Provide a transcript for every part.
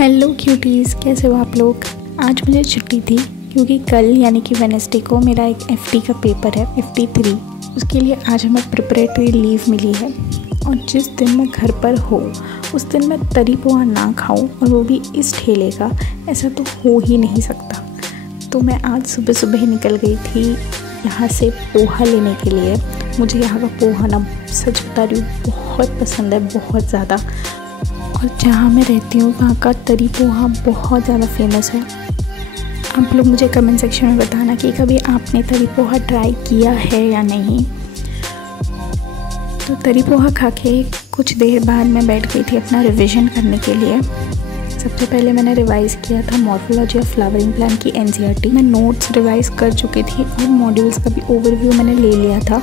Hello cuties, कैसे हो आप लोग। आज मुझे छुट्टी थी क्योंकि कल यानी कि वेडनेसडे को मेरा एक एफडी का पेपर है, FD3। उसके लिए आज हमें प्रिपरेटरी लीव मिली है और जिस दिन मैं घर पर हो उस दिन मैं तरी पोहा ना खाऊं और वो भी इस ठेले का, ऐसा तो हो ही नहीं सकता। तो मैं आज सुबह सुबह निकल गई थी यहाँ से पोहा लेने के लिए। मुझे यहाँ का पोहा ना, सच बता रही हूँ, बहुत पसंद है, बहुत ज़्यादा। और जहाँ मैं रहती हूँ वहाँ का तरी पोहा बहुत ज़्यादा फेमस है। आप लोग मुझे कमेंट सेक्शन में बताना कि कभी आपने तरी पोहा ट्राई किया है या नहीं। तो तरी पोहा खा के कुछ देर बाद मैं बैठ गई थी अपना रिवीजन करने के लिए। सबसे पहले मैंने रिवाइज़ किया था मॉर्फोलॉजी ऑफ फ्लावरिंग प्लांट की NCERT। मैं नोट्स रिवाइज़ कर चुकी थी और मॉड्यूल्स का भी ओवरव्यू मैंने ले लिया था।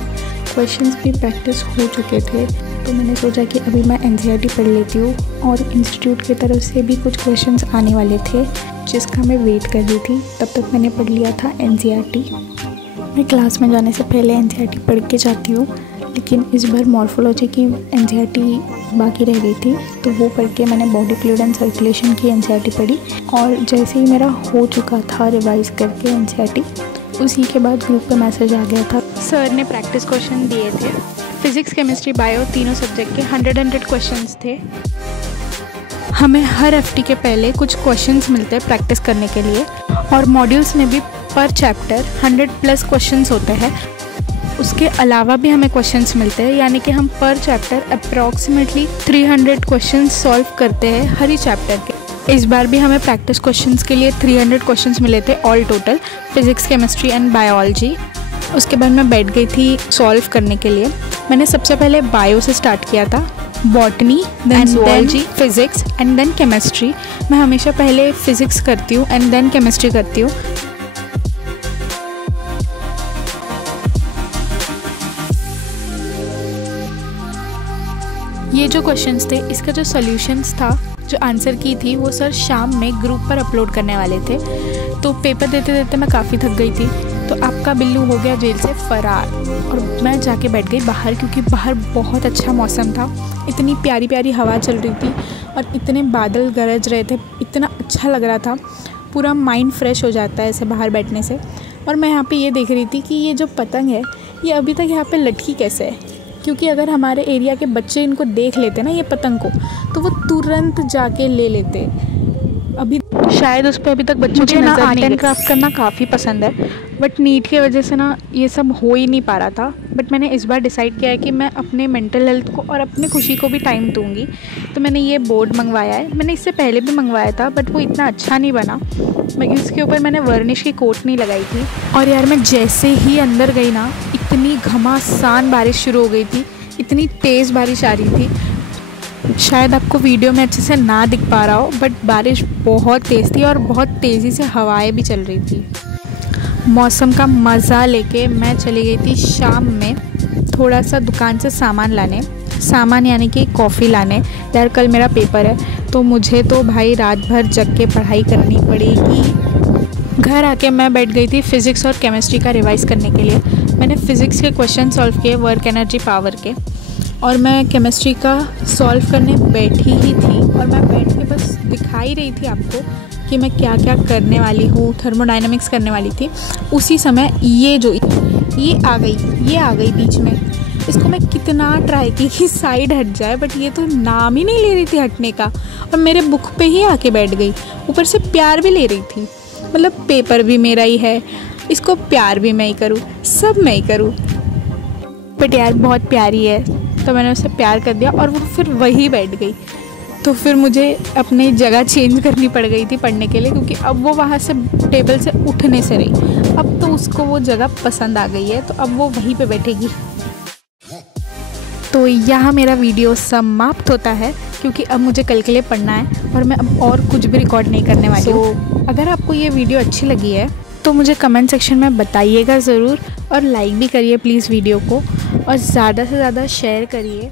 क्वेश्चंस भी प्रैक्टिस हो चुके थे, तो मैंने सोचा कि अभी मैं NCERT पढ़ लेती हूँ। और इंस्टीट्यूट की तरफ से भी कुछ क्वेश्चंस आने वाले थे जिसका मैं वेट कर रही थी। तब तक मैंने पढ़ लिया था NCERT। मैं क्लास में जाने से पहले NCERT पढ़ के जाती हूँ, लेकिन इस बार मॉर्फोलॉजी की NCERT बाकी रह गई थी, तो वो पढ़ के मैंने बॉडी फ्लूइड एंड सर्कुलेशन की NCERT पढ़ी। और जैसे ही मेरा हो चुका था रिवाइज़ करके NCERT, उसी के बाद ग्रुप पे मैसेज आ गया था। सर ने प्रैक्टिस क्वेश्चन दिए थे, फिज़िक्स, केमिस्ट्री, बायो, तीनों सब्जेक्ट के 100 क्वेश्चंस थे। हमें हर FD के पहले कुछ क्वेश्चंस मिलते हैं प्रैक्टिस करने के लिए, और मॉड्यूल्स में भी पर चैप्टर 100+ क्वेश्चंस होते हैं। उसके अलावा भी हमें क्वेश्चंस मिलते हैं, यानी कि हम पर चैप्टर अप्रॉक्सीमेटली 300 क्वेश्चंस सॉल्व करते हैं हर ही चैप्टर के। इस बार भी हमें प्रैक्टिस क्वेश्चंस के लिए 300 क्वेश्चंस मिले थे all total, physics, chemistry and biology. उसके बाद मैं बैठ गई थी सॉल्व करने के लिए। मैंने सबसे पहले बायो से स्टार्ट किया था, botany, then zoology, physics and then chemistry. मैं हमेशा पहले फिज़िक्स करती हूँ एंड देन केमिस्ट्री करती हूँ। ये जो क्वेश्चंस थे, इसका जो सॉल्यूशंस था, जो आंसर की थी, वो सर शाम में ग्रुप पर अपलोड करने वाले थे। तो पेपर देते देते मैं काफ़ी थक गई थी, तो आपका बिल्लू हो गया जेल से फ़रार और मैं जाके बैठ गई बाहर, क्योंकि बाहर बहुत अच्छा मौसम था। इतनी प्यारी प्यारी हवा चल रही थी और इतने बादल गरज रहे थे, इतना अच्छा लग रहा था। पूरा माइंड फ्रेश हो जाता है ऐसे बाहर बैठने से। और मैं यहाँ पे ये देख रही थी कि ये जो पतंग है, ये अभी तक यहाँ पे लटकी कैसे है, क्योंकि अगर हमारे एरिया के बच्चे इनको देख लेते ना, ये पतंग को, तो वो तुरंत जाके ले लेते। अभी शायद उस पर अभी तक बच्चों की नज़र नहीं। आर्ट एंड क्राफ्ट करना काफ़ी पसंद है, बट नीट की वजह से ना ये सब हो ही नहीं पा रहा था। बट मैंने इस बार डिसाइड किया है कि मैं अपने मेंटल हेल्थ को और अपनी खुशी को भी टाइम दूंगी। तो मैंने ये बोर्ड मंगवाया है। मैंने इससे पहले भी मंगवाया था, बट वो इतना अच्छा नहीं बना। मैं इसके ऊपर मैंने वर्निश की कोट नहीं लगाई थी। और यार, मैं जैसे ही अंदर गई ना, इतनी घमासान बारिश शुरू हो गई थी, इतनी तेज़ बारिश आ रही थी। शायद आपको वीडियो में अच्छे से ना दिख पा रहा हो, बट बारिश बहुत तेज़ थी और बहुत तेज़ी से हवाएं भी चल रही थी। मौसम का मज़ा लेके मैं चली गई थी शाम में थोड़ा सा दुकान से सामान लाने, सामान यानी कि कॉफ़ी लाने। यार, कल मेरा पेपर है, तो मुझे तो भाई रात भर जग के पढ़ाई करनी पड़ेगी। घर आके मैं बैठ गई थी फ़िज़िक्स और केमिस्ट्री का रिवाइज़ करने के लिए। मैंने फ़िज़िक्स के क्वेश्चन सॉल्व किए, वर्क, एनर्जी, पावर के, और मैं केमिस्ट्री का सॉल्व करने बैठी ही थी। और मैं बैठ के बस दिखाई रही थी आपको कि मैं क्या क्या करने वाली हूँ, थर्मोडायनामिक्स करने वाली थी। उसी समय ये आ गई बीच में। इसको मैं कितना ट्राई की कि साइड हट जाए, बट ये तो नाम ही नहीं ले रही थी हटने का, और मेरे बुक पे ही आके बैठ गई। ऊपर से प्यार भी ले रही थी, मतलब पेपर भी मेरा ही है, इसको प्यार भी मैं ही करूँ, सब मैं ही करूँ। बट यार, बहुत प्यारी है, तो मैंने उससे प्यार कर दिया और वो फिर वही बैठ गई। तो फिर मुझे अपनी जगह चेंज करनी पड़ गई थी पढ़ने के लिए, क्योंकि अब वो वहाँ से टेबल से उठने से रही। अब तो उसको वो जगह पसंद आ गई है, तो अब वो वहीं पे बैठेगी। तो यहाँ मेरा वीडियो समाप्त होता है, क्योंकि अब मुझे कल के लिए पढ़ना है और मैं अब और कुछ भी रिकॉर्ड नहीं करने वाली हूँ। अगर आपको ये वीडियो अच्छी लगी है तो मुझे कमेंट सेक्शन में बताइएगा ज़रूर, और लाइक भी करिए प्लीज़ वीडियो को, और ज़्यादा से ज़्यादा शेयर करिए।